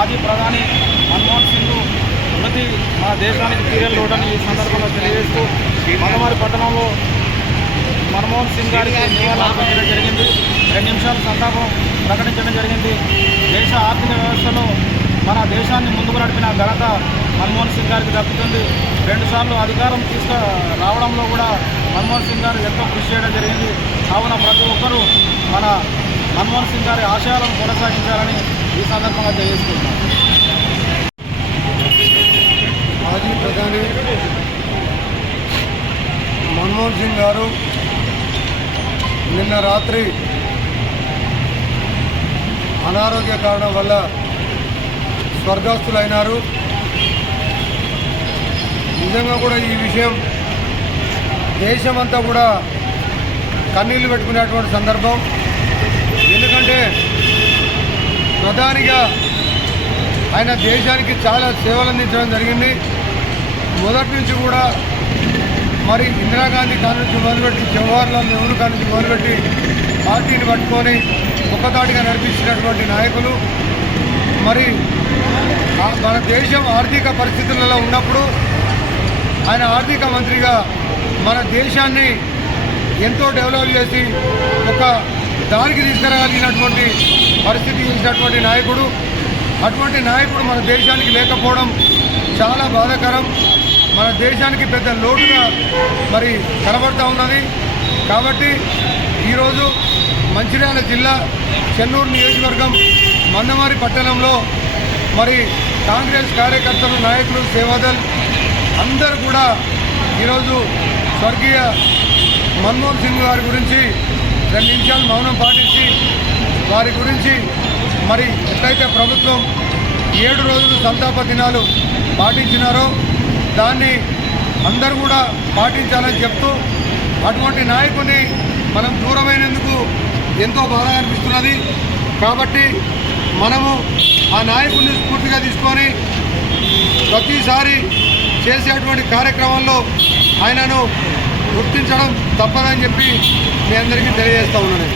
మాజీ ప్రధాని మన్మోహన్ సింగ్ మృతి మన దేశానికి తీరని లోటని ఈ సందర్భంలో తెలియజేస్తూ మందమరి పట్టణంలో మన్మోహన్ సింగ్ గారికి నివాళులర్పించడం జరిగింది. 2 నిమిషాల సంతాపం ప్రకటించడం జరిగింది. దేశ ఆర్థిక వ్యవస్థలో మన దేశాన్ని ముందుకు నడిపిన ఘనత మన్మోహన్ సింగ్ గారికి దక్కుతుంది. 2 సార్లు అధికారం రావడంలో కూడా మన్మోహన్ సింగ్ గారు ఎంతో కృషి చేయడం జరిగింది. కావున ప్రతి ఒక్కరూ మన మన్మోహన్ సింగ్ గారి ఆశయాలను కొనసాగించాలని ఈ సందర్భంగా తెలియజేస్తున్నాం. మాజీ ప్రధాని మన్మోహన్ సింగ్ గారు నిన్న రాత్రి అనారోగ్య కారణం వల్ల స్వర్గస్థులైనారు. నిజంగా కూడా ఈ విషయం దేశమంతా కూడా కన్నీళ్లు పెట్టుకునేటువంటి సందర్భం. ఎందుకంటే ప్రధానిగా ఆయన దేశానికి చాలా సేవలు అందించడం జరిగింది. మొదటి నుంచి కూడా మరి ఇందిరాగాంధీ కాడ నుంచి మొదలుపెట్టి జవహర్లాల్ నెహ్రూ కాడ నుంచి మొదలుపెట్టి పార్టీని పట్టుకొని ఒక్కతాటిగా నడిపించినటువంటి నాయకులు. మరి మన దేశం ఆర్థిక పరిస్థితులలో ఉన్నప్పుడు ఆయన ఆర్థిక మంత్రిగా మన దేశాన్ని ఎంతో డెవలప్ చేసి ఒక దానికి తీసుకురాగలిగినటువంటి పరిస్థితి ఇచ్చినటువంటి నాయకుడు. అటువంటి నాయకుడు మన దేశానికి లేకపోవడం చాలా బాధాకరం. మన దేశానికి పెద్ద లోటుగా మరి కనబడుతూ ఉన్నది. కాబట్టి ఈరోజు మంచిర్యాల జిల్లా చెన్నూరు నియోజకవర్గం మందమరి పట్టణంలో మరి కాంగ్రెస్ కార్యకర్తలు, నాయకులు, సేవాదల్ అందరూ కూడా ఈరోజు స్వర్గీయ మన్మోహన్ సింగ్ గారి గురించి 2 నిమిషాలు మౌనం పాటించి వారి గురించి మరి ఎట్లయితే ప్రభుత్వం 7 రోజులు సంతాప దినాలు పాటించినారో దాన్ని అందరూ కూడా పాటించాలని చెప్తూ అటువంటి నాయకుని మనం దూరమైనందుకు ఎంతో బాధ అనిపిస్తున్నది. కాబట్టి మనము ఆ నాయకుడిని స్ఫూర్తిగా తీసుకొని ప్రతిసారి చేసేటువంటి కార్యక్రమంలో ఆయనను గుర్తించడం తప్పదని చెప్పి మీ అందరికీ తెలియజేస్తూ ఉన్నాను.